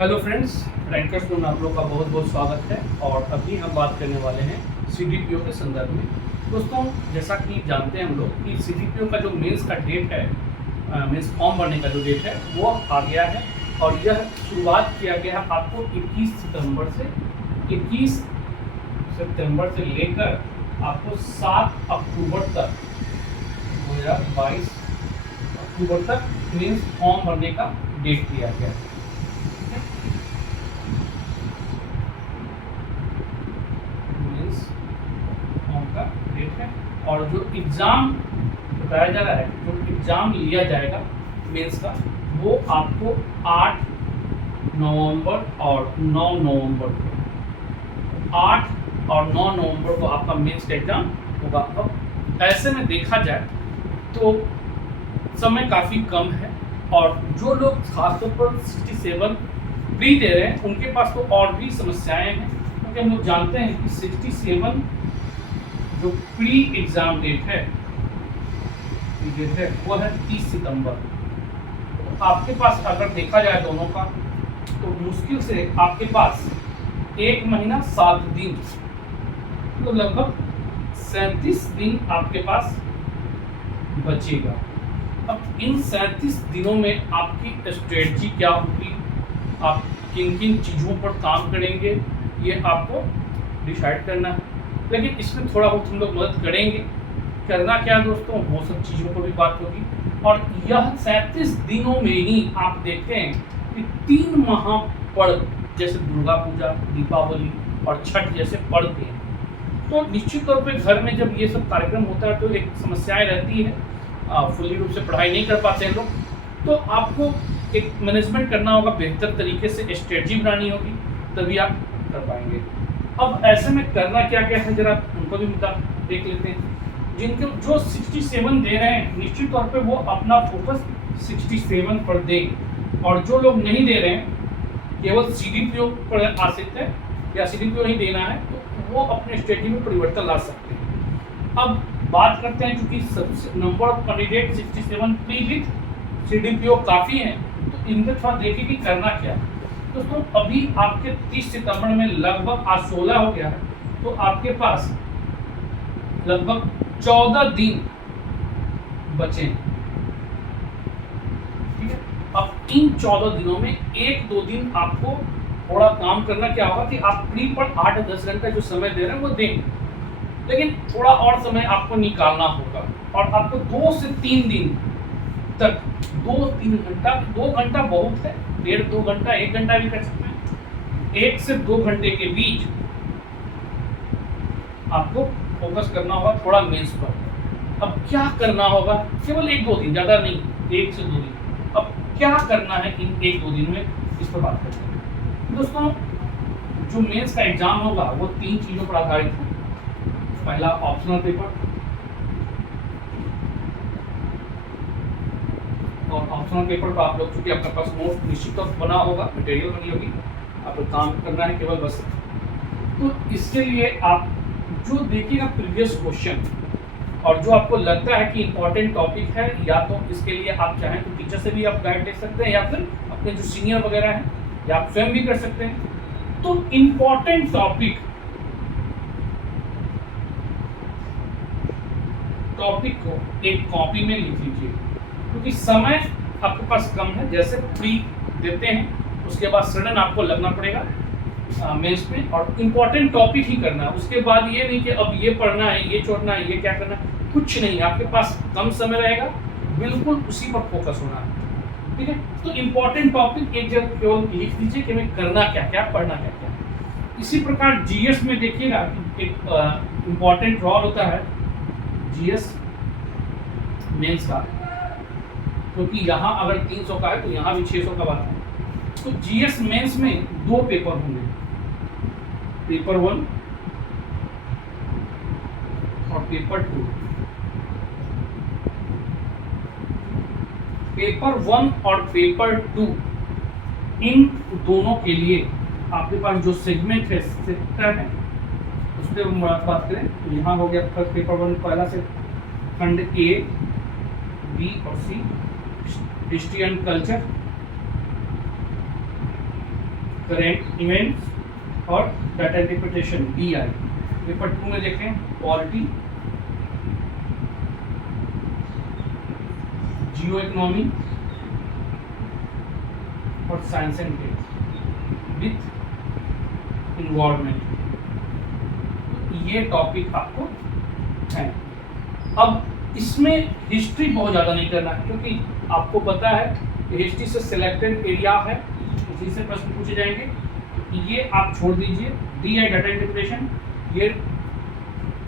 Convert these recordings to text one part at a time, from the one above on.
Hello friends, rankers में आप लोग का बहुत बहुत स्वागत है। और अभी हम बात करने वाले हैं सीडीपीओ के संदर्भ में। दोस्तों, जैसा कि जानते हैं हम लोग कि सीडीपीओ का जो मेंस का डेट है, मेंस फॉर्म भरने का जो डेट है वो आ गया है। और यह शुरुआत किया गया है आपको 21 सितंबर से। 21 सितंबर से लेकर आपको 7 अक्टूबर तक 2022 अक्टूबर तक मेंस फॉर्म भरने का डेट दिया गया है। का डेट है। और जो एग्ज़ाम बताया जा रहा है, जो एग्ज़ाम लिया जाएगा मेंस का, वो आपको 8 नवंबर और 9 नवंबर को 8 और 9 नवंबर को आपका मेंस का एग्ज़ाम होगा। अब ऐसे में देखा जाए तो समय काफ़ी कम है, और जो लोग खासतौर पर 67 प्री दे रहे हैं उनके पास तो और भी समस्याएं हैं, क्योंकि हम लोग जानते हैं कि 67 जो प्री एग्ज़ाम डेट है वो है 30 सितंबर। तो आपके पास अगर देखा जाए दोनों का, तो मुश्किल से आपके पास 1 महीना 7 दिन, तो लगभग 37 दिन आपके पास बचेगा। अब इन 37 दिनों में आपकी स्ट्रेटजी क्या होगी, आप किन किन चीज़ों पर काम करेंगे, ये आपको डिसाइड करना है। लेकिन इसमें थोड़ा बहुत हम लोग मदद करेंगे। करना क्या दोस्तों, वो सब चीज़ों पर भी बात होगी। और यह 37 दिनों में ही आप देखते हैं कि 3 महापर्व जैसे दुर्गा पूजा, दीपावली और छठ जैसे पर्व हैं। तो निश्चित तौर पे घर में जब ये सब कार्यक्रम होता है तो एक समस्याएं रहती है, फुल्ली रूप से पढ़ाई नहीं कर पाते हैं लोग। तो आपको एक मैनेजमेंट करना होगा, बेहतर तरीके से स्ट्रेटजी बनानी होगी, तभी आप कर पाएंगे। अब ऐसे में करना क्या क्या है, जरा उनको भी मुद्दा देख लेते हैं। जिनके जो 67 दे रहे हैं, निश्चित तौर पे वो अपना फोकस 67 पर दें। और जो लोग नहीं दे रहे हैं, केवल सीडीपीओ पर आश्रित है या सीडीपीओ ही देना है, तो वो अपने स्ट्रेटजी में परिवर्तन ला सकते हैं। अब बात करते हैं, चूंकि number of candidate 67 pre with CDPO काफ़ी हैं, तो इनके थोड़ा देखिए कि करना क्या है। दोस्तों, अभी आपके 30 सितंबर में लगभग आज 16 हो गया है, तो आपके पास लगभग 14 दिन बचे हैं। ठीक है, अब इन 14 दिनों में 1-2 दिन आपको थोड़ा काम करना क्या होगा कि आप प्री पर 8-10 घंटा जो समय दे रहे हैं वो देंगे, लेकिन थोड़ा और समय आपको निकालना होगा। और आपको 2 से 3 दिन तक 2-3 घंटा, 2 घंटा बहुत है, 1.5-2 घंटा, 1 घंटा भी कर सकते हैं, 1 से 2 घंटे के बीच आपको फोकस करना होगा थोड़ा मेंस पर। अब क्या करना होगा, केवल 1-2 दिन, ज़्यादा नहीं, 1 से 2 दिन। अब क्या करना है इन 1-2 दिन में, इस पर बात करते हैं। दोस्तों, जो मेंस का एग्जाम होगा वो 3 चीज़ों पर आधारित है। पहला ऑप्शनल पेपर, और ऑप्शनल पेपर पर आप लोग, चूँकि आपके पास नोट निश्चित तौर बना होगा, मटेरियल बनी होगी, आपको काम करना है केवल बस। तो इसके लिए आप जो देखिएगा प्रीवियस क्वेश्चन, और जो आपको लगता है कि इम्पोर्टेंट टॉपिक है, या तो इसके लिए आप चाहें तो टीचर से भी आप गाइड ले सकते हैं, या फिर अपने जो सीनियर वगैरह हैं, या आप स्वयं भी कर सकते हैं। तो इम्पोर्टेंट टॉपिक को एक कॉपी में लिख लीजिए, क्योंकि समय आपके पास कम है। जैसे प्री देते हैं, उसके बाद सडन आपको लगना पड़ेगा मेंस में, और इम्पोर्टेंट टॉपिक ही करना है। उसके बाद ये नहीं कि अब ये पढ़ना है, ये छोड़ना है, ये क्या करना है, कुछ नहीं। आपके पास कम समय रहेगा, बिल्कुल उसी पर फोकस होना है। ठीक है, तो इम्पोर्टेंट टॉपिक एक जगह केवल लिख दीजिए कि हमें करना क्या क्या, पढ़ना क्या क्या। इसी प्रकार जीएस में देखिएगा, एक इम्पोर्टेंट रोल होता है जीएस मेंस का, क्योंकि यहाँ अगर 300 का है तो यहाँ भी 600 का बात है। तो जीएस मेंस में 2 पेपर होंगे, पेपर 1 और पेपर 2। पेपर 1 और पेपर 2, इन दोनों के लिए आपके पास जो सेगमेंट है, सेक्टर है, उस पर बात करें तो यहाँ हो गया पेपर 1 पहला से खंड ए, बी और C, history and culture. Current events और डाटा इंटरप्रिटेशन DI। पेपर 2 में देखें पॉलिटी, जियो इकोनॉमी और science and tech with environment, ये टॉपिक आपको है। अब इसमें हिस्ट्री बहुत ज़्यादा नहीं करना है, क्योंकि आपको पता है कि हिस्ट्री से सिलेक्टेड एरिया है, उसी से प्रश्न पूछे जाएंगे। ये आप छोड़ दीजिए। DI डाटा इंटरप्रिटेशन ये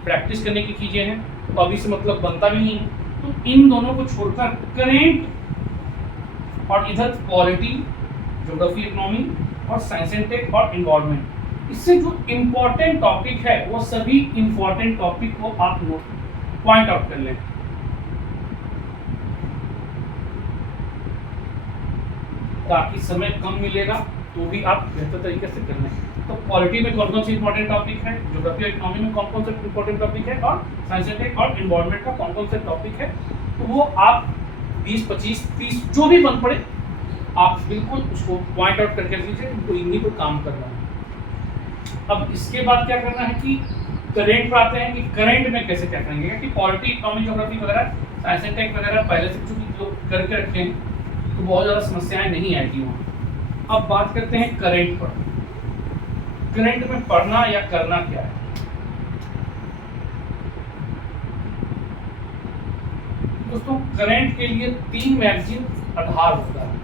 प्रैक्टिस करने की चीज़ें हैं, तो अभी से मतलब बनता भी नहीं है। तो इन दोनों को छोड़कर करेंट और इधर पॉलिटी, ज्योग्राफी, इकोनॉमी और साइंस एंड टेक और इन्वायरमेंट, इससे जो इम्पोर्टेंट टॉपिक है वो सभी इम्पोर्टेंट टॉपिक को आप नोट पॉइंट आउट कर लें। ताकि समय कम मिलेगा तो भी आप बेहतर तरीके से कर लें। तो पॉलिटी में कौन कौन से इंपॉर्टेंट टॉपिक है, ज्योग्राफी और इकोनॉमी में कौन कौन से इंपॉर्टेंट टॉपिक है, और साइंस एंड टेक और इन्वायरमेंट का कौन कौन से टॉपिक है, तो वो आप 20, 25, 30 जो भी बन पड़े आप बिल्कुल उसको पॉइंट आउट करके लीजिए, उनको इन्हीं पर काम करना है। अब इसके बाद क्या करना है कि करेंट पर आते हैं कि करंट में कैसे क्या करेंगे, कि पॉलिटी, इकोनॉमी, ज्योग्राफी वगैरह, साइंस एंड टेक वगैरह पहले से चूंकि लोग करके रखे हैं तो बहुत ज़्यादा समस्याएं नहीं आएगी वहाँ। अब बात करते हैं करंट पर। करंट में पढ़ना या करना क्या है। दोस्तों करंट के लिए 3 मैगजीन आधार होता है।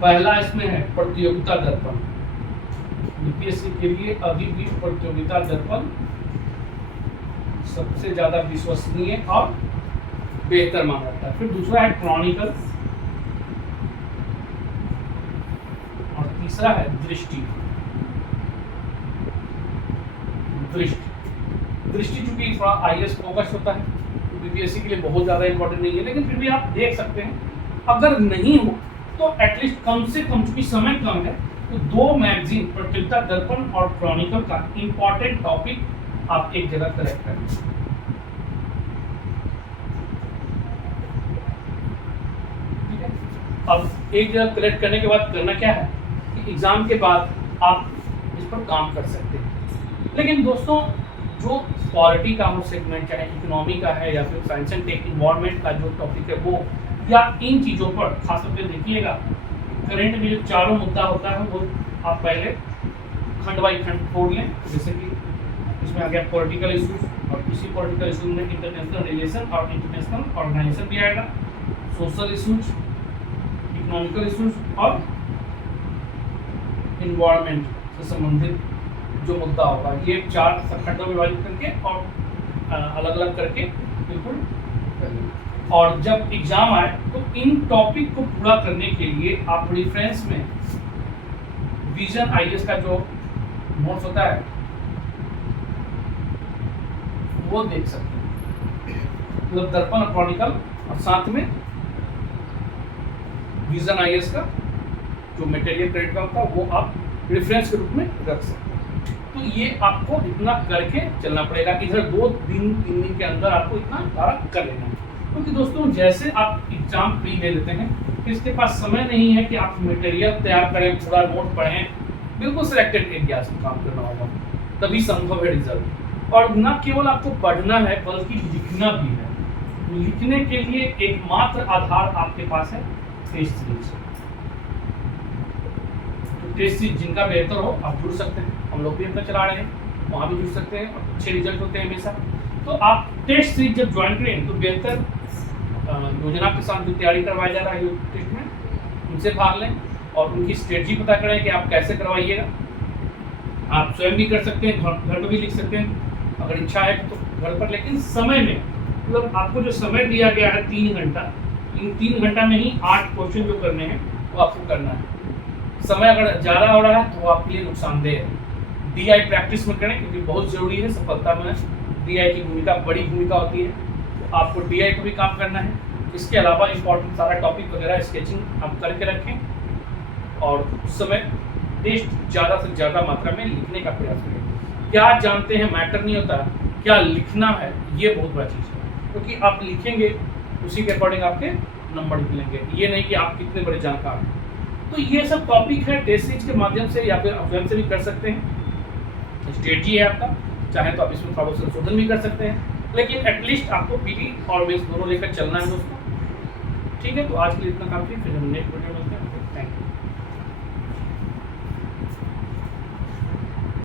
पहला इसमें है प्रतियोगिता दर्पण, यूपीएससी के लिए अभी भी प्रतियोगिता दर्पण सबसे ज्यादा विश्वसनीय और बेहतर माना जाता है। फिर दूसरा है क्रॉनिकल और तीसरा है दृष्टि। दृष्टि चूंकि थोड़ा IAS फोकस होता है, यूपीएससी के लिए बहुत ज्यादा इंपॉर्टेंट नहीं है, लेकिन फिर भी आप देख सकते हैं। अगर नहीं हो तो एटलीस्ट कम से कम, चूंकि समय कम है, तो 2 मैगजीन प्रतियोगिता दर्पण और क्रॉनिकल का इंपॉर्टेंट टॉपिक आप एक जगह करेक्ट करें। ठीक है, अब एक जगह कलेक्ट करने के बाद करना क्या है कि एग्जाम के बाद आप इस पर काम कर सकते हैं। लेकिन दोस्तों जो पॉलिटी का हो सेगमेंट, चाहे इकोनॉमी का है या फिर साइंस एंड टेक, इन्वायरमेंट का जो टॉपिक है वो, या इन चीज़ों पर खास तौर पर देखिएगा, करंट में जो चारों मुद्दा होता है वो आप पहले खंड बाई खंड तोड़ लें। जैसे कि इसमें आ गया पॉलिटिकल इशूज, और इसी पॉलिटिकल इशूज में इंटरनेशनल रिलेशन और इंटरनेशनल ऑर्गेनाइजेशन भी आएगा, सोशल इशूज, इकोनॉमिकल इशूज और इन्वायरमेंट से संबंधित जो मुद्दा होगा, ये 4 खंडों में विभाजित करके और अलग अलग करके बिल्कुल करेंगे। और जब एग्जाम आए तो इन टॉपिक को पूरा करने के लिए आप रेफरेंस में विजन IAS का जो नोट्स होता है वो देख सकते हैं, मतलब दर्पण और क्रॉनिकल, और साथ में विजन IAS का जो मटेरियल क्रेडिट का होता है वो आप रेफरेंस के रूप में रख सकते हैं। तो ये आपको इतना करके चलना पड़ेगा, इधर 2 दिन 3 दिन के अंदर आपको इतना सारा कर लेना है। क्योंकि दोस्तों जैसे आप एग्जाम प्री ले लेते हैं, इसके पास समय नहीं है कि आप मटेरियल तैयार करें, पूरा नोट पढ़ें, बिल्कुल सिलेक्टेड एरियाज में काम करना होगा, तभी संभव है रिजल्ट। और न केवल आपको पढ़ना है बल्कि लिखना भी है। लिखने के लिए एकमात्र आधार आपके पास है टेस्ट सीरीज। तो टेस्ट सीरीज जिनका बेहतर हो आप जुड़ सकते हैं, हम लोग भी अपना चला रहे हैं, वहाँ भी जुड़ सकते हैं, अच्छे रिजल्ट होते हैं हमेशा। तो आप टेस्ट सीरीज जब ज्वाइन करें तो बेहतर योजना के साथ जो तैयारी करवाया जा रहा है टेस्ट में, उनसे भाग लें और उनकी स्ट्रेटजी पता करें कि आप कैसे करवाइएगा। आप स्वयं भी कर सकते हैं, घर पर भी लिख सकते हैं अगर इच्छा है तो घर पर, लेकिन समय में, मतलब आपको जो समय दिया गया है 3 घंटा, इन 3 घंटा में ही 8 क्वेश्चन जो करने हैं वो आपको करना है। समय अगर ज़्यादा हो रहा है तो वो आपके लिए नुकसानदेह है। DI प्रैक्टिस में करें क्योंकि बहुत ज़रूरी है, सफलता में DI की भूमिका बड़ी भूमिका होती है। तो आपको DI पर भी काम करना है। इसके अलावा इंपॉर्टेंट सारा टॉपिक वगैरह स्केचिंग आप करके रखें और उस समय टेस्ट ज़्यादा से ज़्यादा मात्रा में लिखने का प्रयास करें। क्या जानते हैं मैटर नहीं होता, क्या लिखना है ये बहुत बड़ा चीज़ है, क्योंकि आप लिखेंगे उसी के अकॉर्डिंग आपके नंबर निकलेंगे, ये नहीं कि आप कितने बड़े जानकार हैं। तो ये सब टॉपिक है टेस्ट सीरीज के माध्यम से या फिर आप स्वयं से भी कर सकते हैं। स्ट्रेटजी है आपका, चाहे तो आप इसमें थोड़ा बहुत संशोधन भी कर सकते हैं, लेकिन एटलीस्ट आपको पीटी और मेंस दोनों लेकर चलना है दोस्तों। ठीक है, तो आज के लिए इतना काफी, फिर हम नेक्स्ट वीडियो में मिलते हैं। Thank you.